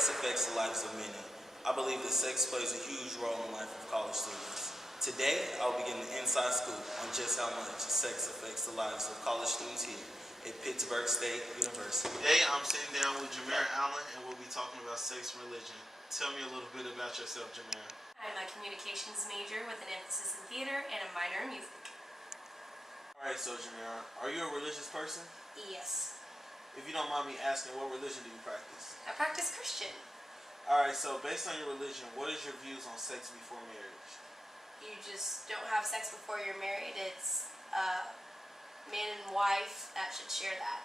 sex affects the lives of many. I believe that sex plays a huge role in the life of college students. Today, I'll be getting an inside scoop on just how much sex affects the lives of college students here at Pittsburg State University. Today, I'm sitting down with Jameer Allen, and we'll be talking about sex and religion. Tell me a little bit about yourself, Jameer. I'm a communications major with an emphasis in theater and a minor in music. Alright, so Jameer, are you a religious person? Yes. If you don't mind me asking, what religion do you practice? I practice Christian. Alright, so based on your religion, what is your views on sex before marriage? You just don't have sex before you're married. It's man and wife that should share that.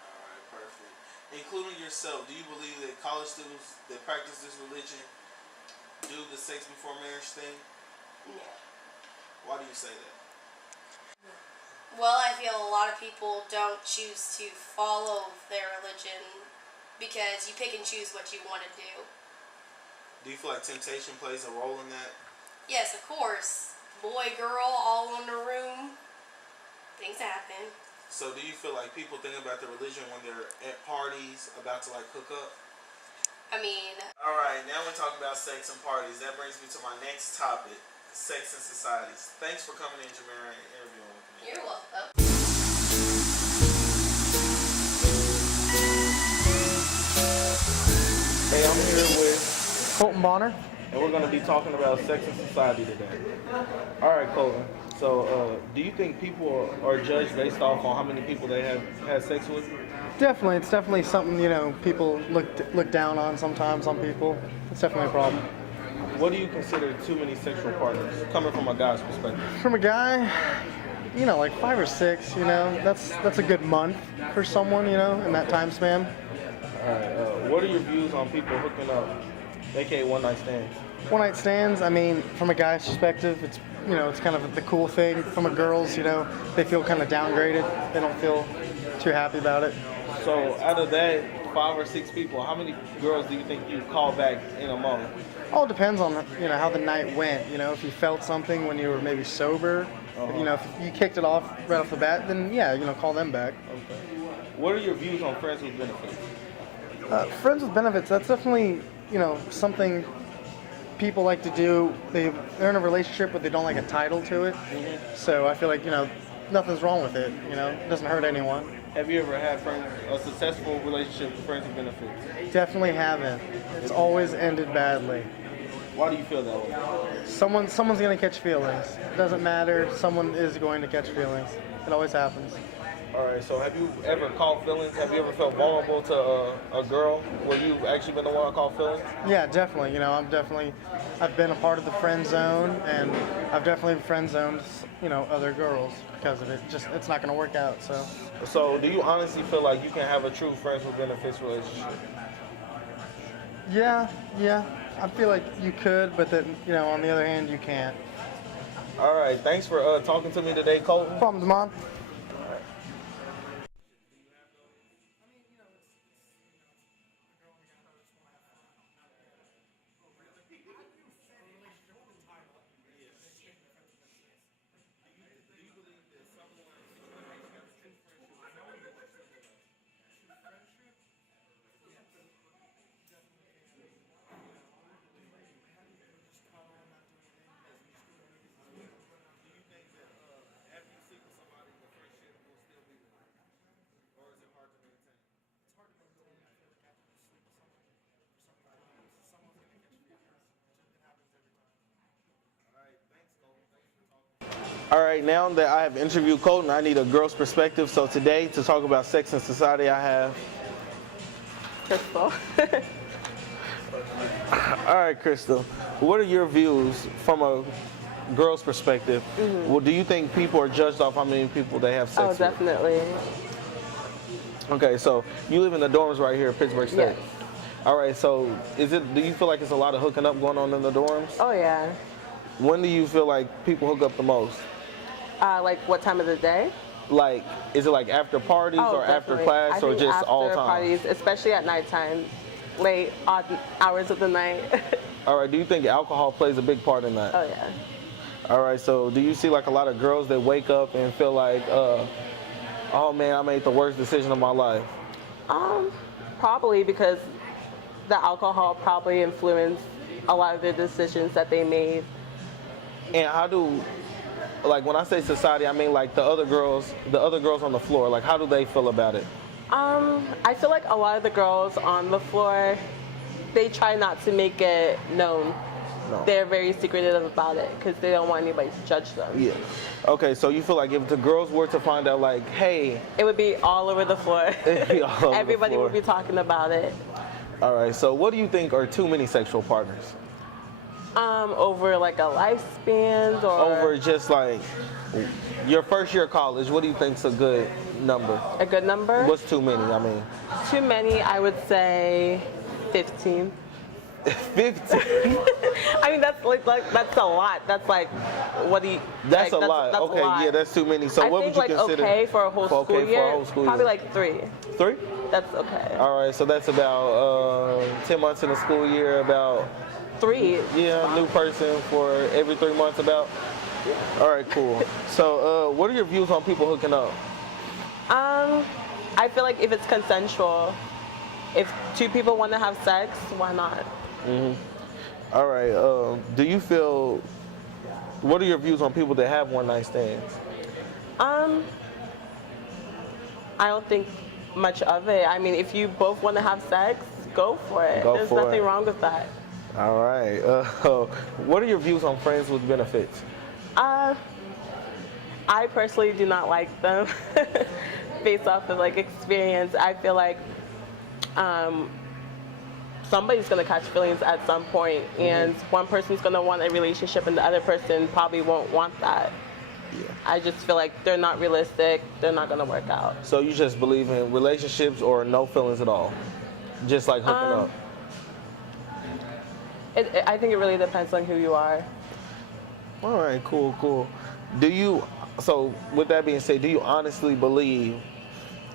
Alright, perfect. Including yourself, do you believe that college students that practice this religion do the sex before marriage thing? No. Why do you say that? Well, I feel a lot of people don't choose to follow their religion because you pick and choose what you want to do. Do you feel like temptation plays a role in that? Yes, of course. Boy, girl, all in the room. Things happen. So do you feel like people think about their religion when they're at parties about to like hook up? I mean... Alright, now we're talking about sex and parties. That brings me to my next topic, sex and societies. Thanks for coming in, Jameer, and interviewing with me. You're welcome. Hey, I'm here with Colton Bonner. and we're going to be talking about sex and society today. Alright, Colton. So, do you think people are judged based off on how many people they have had sex with? Definitely, it's definitely something, people look down on sometimes on people. It's definitely a problem. What do you consider too many sexual partners, coming from a guy's perspective? From a guy, like 5 or 6, that's a good month for someone, in that time span. Alright, what are your views on people hooking up, aka one-night stands? One-night stands, I mean, from a guy's perspective, it's kind of the cool thing. From a girl's, they feel kind of downgraded. They don't feel too happy about it. So, out of that 5 or 6 people, how many girls do you think you call back in a month? All depends on how the night went. If you felt something when you were maybe sober, if you kicked it off right off the bat, then yeah, call them back. Okay. What are your views on friends with benefits? Friends with benefits, that's definitely something people like to do. They're in a relationship but they don't like a title to it. Mm-hmm. So I feel like nothing's wrong with it. It doesn't hurt anyone. Have you ever had a successful relationship with friends with benefits? Definitely haven't. It's always ended badly. Why do you feel that way? Someone's going to catch feelings. It doesn't matter. Someone is going to catch feelings. It always happens. All right. So have you ever caught feelings? Have you ever felt vulnerable to a girl where you've actually been the one to call feelings? Yeah, definitely. I've been a part of the friend zone, and I've definitely friend zoned, other girls because of it. It's not going to work out. So do you honestly feel like you can have a true friends with benefits relationship? Yeah. I feel like you could, but then, on the other hand, you can't. All right. Thanks for talking to me today, Colton. Problems, Mom. All right, now that I have interviewed Colton, I need a girl's perspective. So today, to talk about sex and society, I have Crystal. All right, Crystal. What are your views from a girl's perspective? Well, do you think people are judged off how many people they have sex Oh, with? definitely. Okay, so you live in the dorms right here at Pittsburg State. Yes. All right, so do you feel like it's a lot of hooking up going on in the dorms? Oh, yeah. When do you feel like people hook up the most? Like what time of the day? Like, is it like after parties or after definitely. class I or think just after all time? parties, especially at nighttime, late, odd hours of the night. All right, do you think alcohol plays a big part in that? Oh, yeah. All right, so do you see like a lot of girls that wake up and feel like, oh man, I made the worst decision of my life? Probably because the alcohol probably influenced a lot of the decisions that they made. And how do, like when I say society, I mean like the other girls on the floor, like how do they feel about it? I feel like a lot of the girls on the floor, they try not to make it known. No. They're very secretive about it because they don't want anybody to judge them. Yeah. Okay, so you feel like if the girls were to find out, like, hey, It would be all over the floor. it'd be all over Everybody the floor. would be talking about it. All right, so what do you think are too many sexual partners? Over like a lifespan or Over just like your first year of college, what do you think's a good number? a good number. What's too many? I mean, Too many, I would say 15. 15. I mean, that's that's a lot. That's like, what do you? That's like, a lot. That's Okay, a lot. yeah, that's too many. So I what think would you consider? okay for a whole school okay year? for a whole school Probably year? like 3. 3? That's okay. All right, so that's about 10 months in the school year, about 3. yeah, new person for every 3 months about. All right, cool. So what are your views on people hooking up? I feel like if it's consensual, if 2 people want to have sex, why not? All right, do you feel, what are your views on people that have one night stands? I don't think much of it. I mean, if you both want to have sex, go for it. Go There's for nothing it. wrong with that. All right, what are your views on friends with benefits? I personally do not like them based off of like experience. I feel like somebody's gonna catch feelings at some point, and one person's gonna want a relationship and the other person probably won't want that. Yeah. I just feel like they're not realistic. They're not gonna work out. So you just believe in relationships or no feelings at all? Just like hooking up? I think it really depends on who you are. All right, cool, cool. So with that being said, do you honestly believe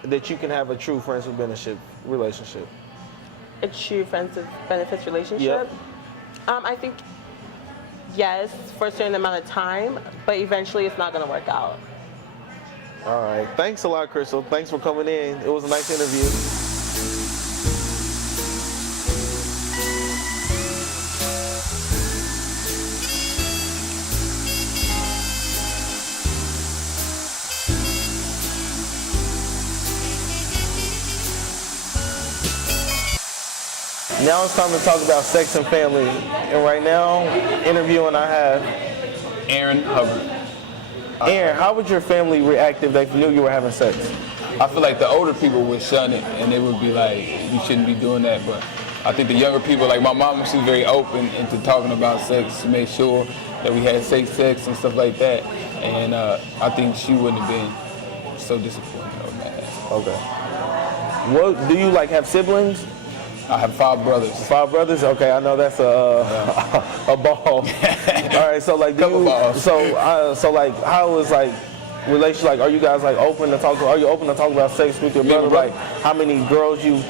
that you can have a true friends with benefit relationship? A true friends with benefits relationship? Yep. I think yes, for a certain amount of time, but eventually it's not gonna work out. All right, thanks a lot, Crystal. Thanks for coming in. It was a nice interview. Now it's time to talk about sex and family. And right now, interviewing I have Aaron Hubbard. Aaron. How would your family react if they knew you were having sex? I feel like the older people would shun it and they would be like, you shouldn't be doing that. But I think the younger people, like my mom, she's very open into talking about sex to make sure that we had safe sex and stuff like that. And I think she wouldn't have been so disappointed or mad. Okay. What do you like? Have siblings? I have 5 brothers. 5 brothers? Okay, I know that's a ball. All right, so like, Couple balls. So like, how is like relationship? Like, are you guys like open to talk? Are you open to talk about sex with your Me and brother? my Like, brother. how many girls you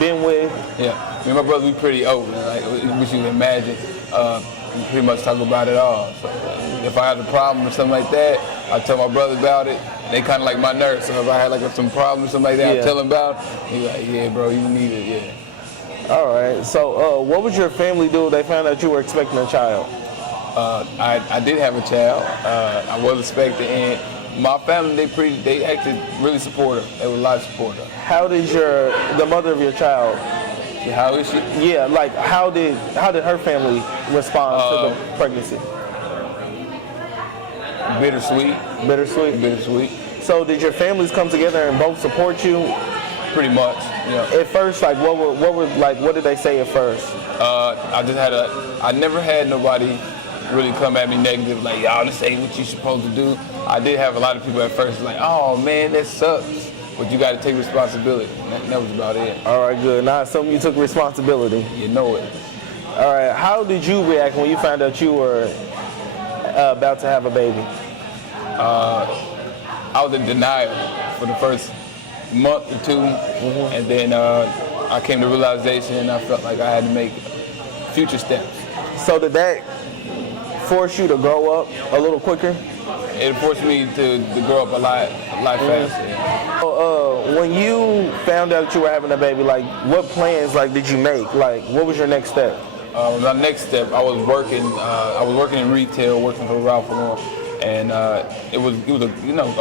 been with? Yeah, me and my brother, we pretty open. Like, what you can imagine, we pretty much talk about it all. So if I had a problem or something like that, I tell my brother about it. They kind of like my nurse. So if I had like some problem or something like that, Yeah. I tell him about it. He's like, yeah, bro, you need it, yeah. All right. So, what would your family do if they found out you were expecting a child? I did have a child. I was expecting, and my family, they acted really supportive. They were a lot supportive. How did the mother of your child? How is she? Yeah, like how did her family respond to the pregnancy? Bittersweet. Bittersweet. Bittersweet. So did your families come together and both support you? Pretty much. Yeah. At first, like what did they say at first? I never had nobody really come at me negative, like, y'all, this ain't what you supposed to do. I did have a lot of people at first like, oh man, that sucks. But you gotta take responsibility. That was about it. All right, good. Now, some you took responsibility. You know it. All right, how did you react when you found out you were about to have a baby? I was in denial for the first month or 2, and then I came to realization and I felt like I had to make future steps. So did that force you to grow up a little quicker? It forced me to grow up a lot faster. So when you found out you were having a baby, like what plans like did you make? Like what was your next step? My next step, I was working in retail, working for Ralph Lauren, and it was a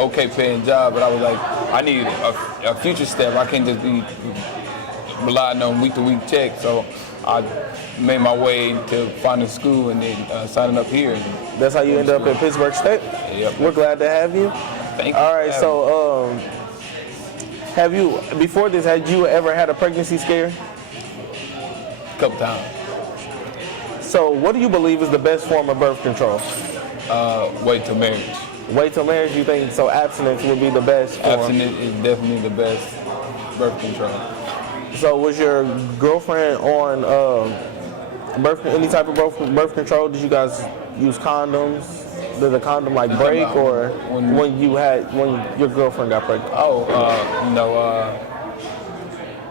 okay paying job, but I was like, I need a future step. I can't just be relying on week to week checks. So I made my way to finding school and then signing up here. That's how you end up at Pittsburg State? Yep. We're glad to have you. Thank you. All right, so have you, before this, had you ever had a pregnancy scare? A couple times. So what do you believe is the best form of birth control? Wait till marriage. Wait till marriage, you think? So abstinence would be the best form? Abstinence is definitely the best birth control. So was your girlfriend on any type of birth control? Did you guys use condoms? Did the condom like break, or when your girlfriend got pregnant?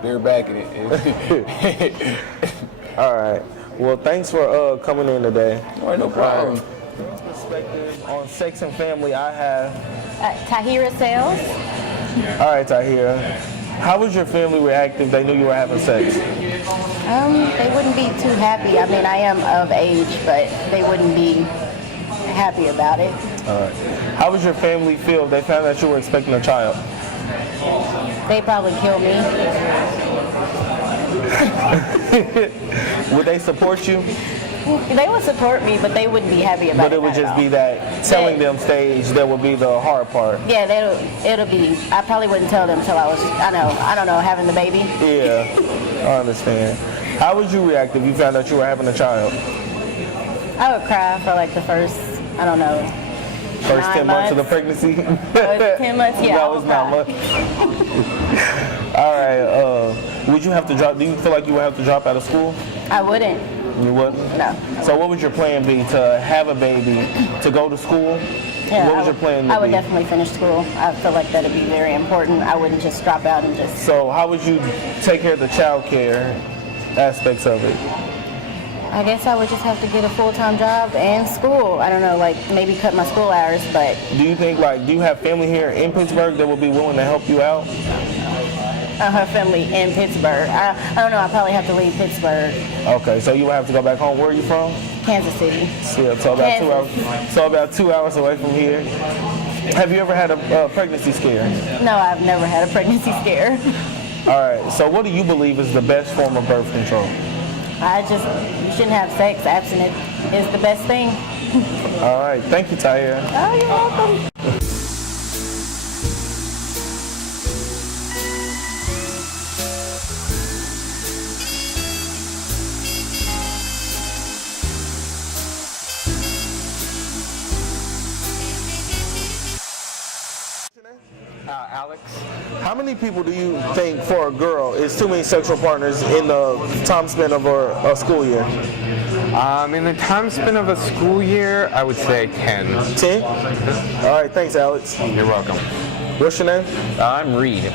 They're back in it. All right. Well, thanks for coming in today. All right, no problem. Perspective on sex and family, I have Tahira Sales. All right, Tahira. How was your family react if they knew you were having sex? They wouldn't be too happy. I mean, I am of age, but they wouldn't be happy about it. All right. How would your family feel if they found out you were expecting a child? They'd probably kill me. Would they support you? They would support me, but they wouldn't be happy about it. But it would just be that telling them stage that would be the hard part. Yeah, it'll be. I probably wouldn't tell them until I don't know, having the baby. Yeah, I understand. How would you react if you found out you were having a child? I would cry for like the first, I don't know, First 10 months of the pregnancy? 10 months, yeah. That was not much. All right. Would you have to drop? Do you feel like you would have to drop out of school? I wouldn't. You wouldn't? No. So what would your plan be? To have a baby, to go to school? Yeah, what was your plan to I would be? definitely finish school. I feel like that'd be very important. I wouldn't just drop out and just... So how would you take care of the child care aspects of it? I guess I would just have to get a full-time job and school. I don't know, like maybe cut my school hours, but... Do you think, do you have family here in Pittsburgh that would be willing to help you out? Her family in Pittsburgh. I don't know, I'll probably have to leave Pittsburgh. Okay, so you would have to go back home. Where are you from? Kansas City. Yeah, so about 2 hours. So about 2 hours away from here. Have you ever had a pregnancy scare? No, I've never had a pregnancy scare. All right, so what do you believe is the best form of birth control? You shouldn't have sex. Abstinence is the best thing. All right, thank you, Tahira. Oh, you're welcome. Alex. How many people do you think for a girl is too many sexual partners in the time span of a school year? In the time span of a school year, I would say 10. 10? All right, thanks, Alex. You're welcome. What's your name? I'm Reed.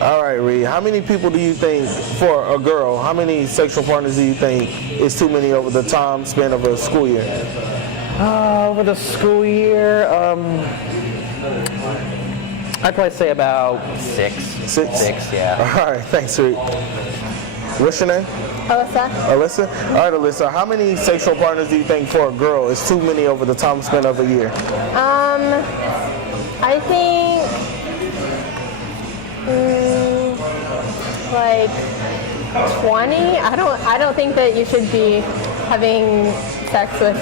All right, Reed. How many people do you think, for a girl, how many sexual partners do you think is too many over the time span of a school year? Over the school year, I'd probably say about 6. 6? 6, yeah. All right, thanks, Reed. What's your name? Alyssa? Alyssa? All right, Alyssa. How many sexual partners do you think for a girl is too many over the time span of a year? I think like 20. I don't think that you should be having sex with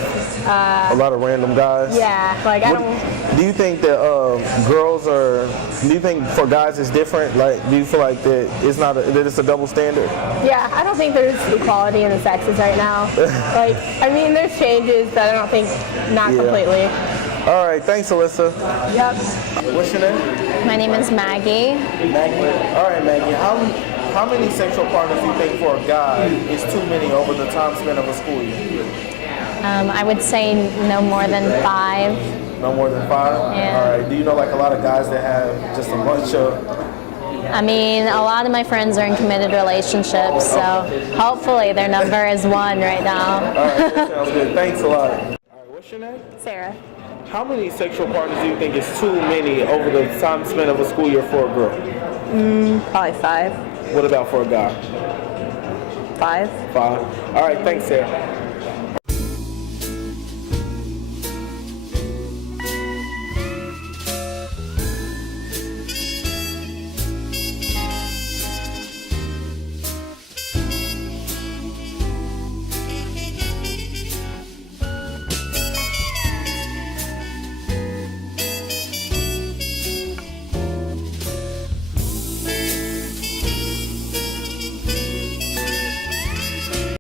A lot of random guys? yeah, like I don't. Do you think that do you think for guys it's different? Like, do you feel like that it's a double standard? Yeah, I don't think there's equality in the sexes right now. Like, I mean, there's changes, but I don't think not completely. All right, thanks, Alyssa. Yep. What's your name? My name is Maggie. Maggie. All right, Maggie. How many sexual partners do you think for a guy is too many over the time span of a school year? I would say no more than 5. No more than 5? Yeah. All right. Do you know like a lot of guys that have just a bunch of... I mean, a lot of my friends are in committed relationships, so hopefully their number is 1 right now. All right, that sounds good. Thanks a lot. All right, what's your name? Sarah. How many sexual partners do you think is too many over the time span of a school year for a girl? Probably 5. What about for a guy? 5. 5. All right, thanks, Sarah.